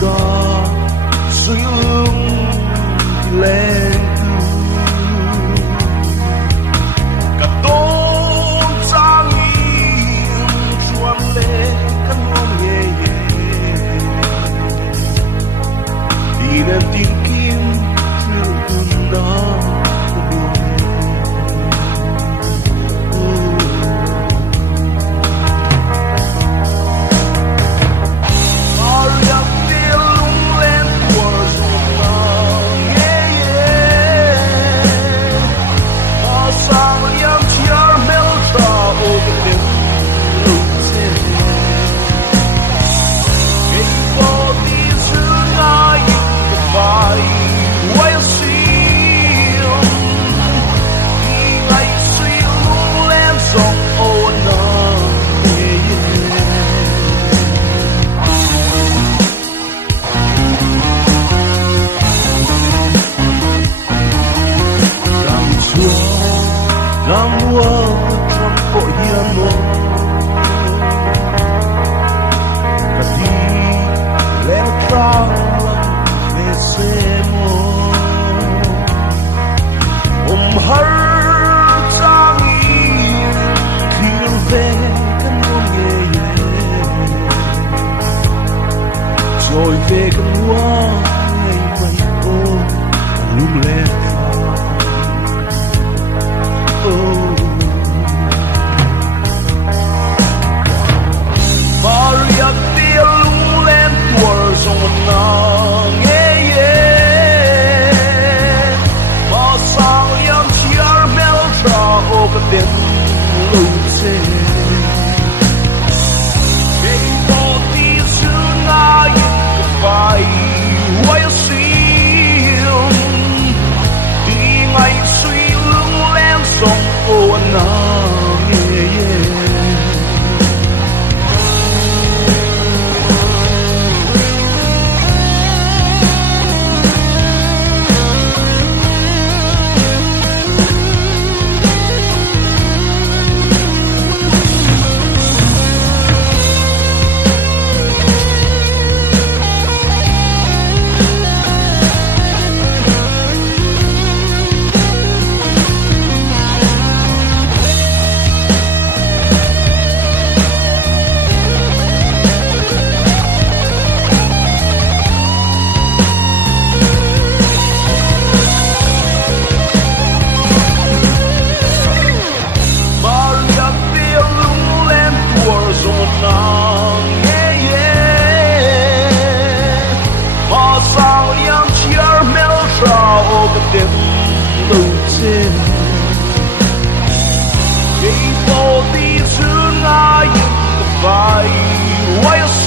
có suy ương lên cả tôn trang yên chuan lệ căn ngon nhẹ nhẹ đi nên tìm kiếm thương đó Ramua trampo hiano Kati letra mesemo har changi thil ve kan ye ye joy ve kan wa mai mai o lum le Maria tia lung lên tua sông nang ma sang yam chiar mel tra o ka den lu se ei to ti su na yin vai wai sim di ngai sui lung lên sông o nang Hãy subscribe cho kênh Ghiền Mì Gõ để không bỏ lỡ những video hấp dẫn.